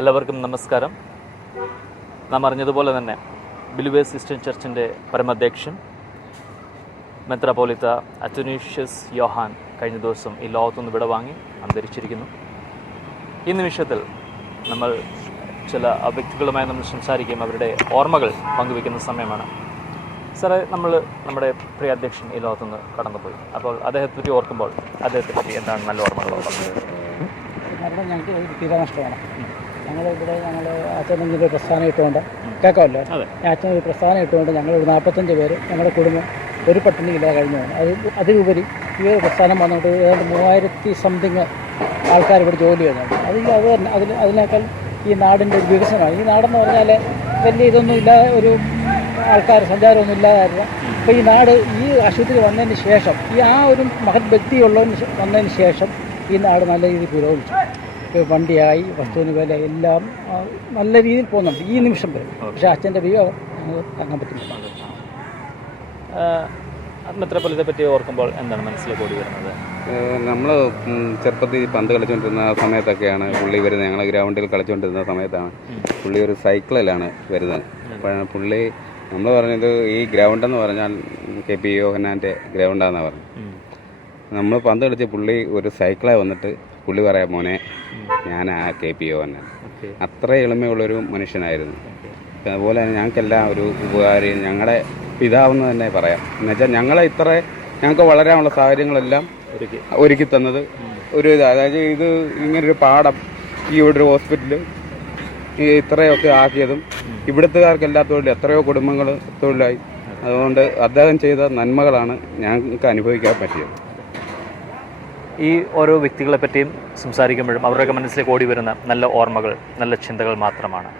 എല്ലാവർക്കും നമസ്കാരം. നാം അറിഞ്ഞതുപോലെ തന്നെ ബിലുവേസ് സിസ്റ്റം ചർച്ചിന്റെ പരമാധ്യക്ഷൻ മെത്രാപോലിത്ത അറ്റുനീഷ്യസ് യോഹാൻ കഴിഞ്ഞ ദിവസം ഈ ലോകത്തുനിന്ന് വിടവാങ്ങി അന്തരിച്ചിരിക്കുന്നു. ഈ നിമിഷത്തിൽ നമ്മൾ ചില വ്യക്തികളുമായി നമ്മൾ സംസാരിക്കുകയും അവരുടെ ഓർമ്മകൾ പങ്കുവയ്ക്കുന്ന സമയമാണ്. സാറേ നമ്മൾ നമ്മുടെ പ്രിയ അധ്യക്ഷൻ ഈ ലോകത്തുനിന്ന് കടന്നുപോയി. അപ്പോൾ അദ്ദേഹത്തെ പറ്റി ഓർക്കുമ്പോൾ അദ്ദേഹത്തെ പറ്റി എന്താണ് നല്ല ഓർമ്മകൾ മരണം ഞങ്ങൾക്ക് തീരാനഷ്ടമാണ് ഞങ്ങൾ ഇവിടെ ഞങ്ങൾ അച്ഛനെങ്കിലും ഒരു പ്രസ്ഥാനം ഇട്ടുകൊണ്ട് കേൾക്കാമല്ലോ. അച്ഛൻ ഒരു പ്രസ്ഥാനം ഇട്ടുകൊണ്ട് ഞങ്ങൾ ഒരു നാൽപ്പത്തഞ്ച് പേര് ഞങ്ങളുടെ കുടുംബം ഒരു പട്ടിണി ഇല്ലാതെ കഴിഞ്ഞു അത് അതിലുപരി ഈ ഒരു പ്രസ്ഥാനം വന്നിട്ട് ഏതാണ്ട് മൂവായിരത്തി സംതിങ് ആൾക്കാർ ഇവിടെ ജോലി ചെയ്യുന്നുണ്ട്. അത് അത് തന്നെ അതിൽ അതിനേക്കാൾ ഈ നാടിന്റെ ഒരു വികസനമാണ്. ഈ നാടെന്ന് പറഞ്ഞാൽ വലിയ ഇതൊന്നും ഇല്ലാതെ ഒരു ആൾക്കാർ സഞ്ചാരമൊന്നും ഇല്ലാതായിരുന്നു അപ്പോൾ ഈ നാട് ഈ ആശുപത്രി വന്നതിന് ശേഷം ഈ ആ ഒരു മഹത് വ്യക്തിയുള്ളതിന് വന്നതിന് ശേഷം ഈ നാട് നല്ല രീതിയിൽ പുരോഗമിച്ചു. വണ്ടിയായി വസ്തുവിന് വില എല്ലാം നല്ല രീതിയിൽ പോകുന്നുണ്ട്. ഈ നിമിഷം വരെ. പക്ഷേ അച്ഛന്റെ ഞങ്ങൾ താങ്ങാൻ പറ്റുന്നില്ല. മെത്രാപോലിത്തെ പറ്റി ഓർക്കുമ്പോൾ എന്താണ് മനസ്സിൽ ഓടി വരുന്നത്? നമ്മൾ ചെറുപ്പത്തിൽ പന്ത് കളിച്ചുകൊണ്ടിരുന്ന സമയത്തൊക്കെയാണ് പുള്ളി വരുന്നത്. ഞങ്ങൾ ഗ്രൗണ്ടിൽ കളിച്ചുകൊണ്ടിരുന്ന സമയത്താണ് പുള്ളി ഒരു സൈക്കിളിലാണ് വരുന്നത്. അപ്പോൾ പുള്ളി നമ്മൾ പറഞ്ഞത് ഈ ഗ്രൗണ്ട് എന്ന് പറഞ്ഞാൽ കെ പി യോഹനാന്റെ ഗ്രൗണ്ടാണെന്നാണ് പറഞ്ഞത്. നമ്മൾ പന്ത് കളിച്ച് പുള്ളി ഒരു സൈക്കിളായി വന്നിട്ട് പുള്ളി പറയാം മോനെ ഞാൻ ആ കെ പി ഒ തന്നെ. അത്ര എളിമയുള്ളൊരു മനുഷ്യനായിരുന്നു. അതുപോലെ തന്നെ ഞങ്ങൾക്കെല്ലാം ഒരു ഉപകാരം ഞങ്ങളുടെ പിതാവെന്ന് തന്നെ പറയാം. എന്നുവെച്ചാൽ ഞങ്ങളെ ഇത്ര ഞങ്ങൾക്ക് വളരാനുള്ള സാഹചര്യങ്ങളെല്ലാം ഒരുക്കി. തന്നത്. ഒരു ഇത് അതായത് ഇത് ഇങ്ങനൊരു പാടം ഈ ഇവിടെ ഒരു ഹോസ്പിറ്റൽ ഈ ഇത്രയൊക്കെ ആക്കിയതും ഇവിടുത്തുകാർക്ക് എല്ലാ തൊഴിലും എത്രയോ കുടുംബങ്ങൾ തൊഴിലായി. അതുകൊണ്ട് അദ്ദേഹം ചെയ്ത നന്മകളാണ് ഞങ്ങൾക്ക് അനുഭവിക്കാൻ പറ്റിയത്. ഈ ഓരോ വ്യക്തികളെ പറ്റിയും സംസാരിക്കുമ്പോഴും അവരുടെയൊക്കെ മനസ്സിലേക്ക് ഓടി വരുന്ന നല്ല ഓർമ്മകൾ നല്ല ചിന്തകൾ മാത്രമാണ്.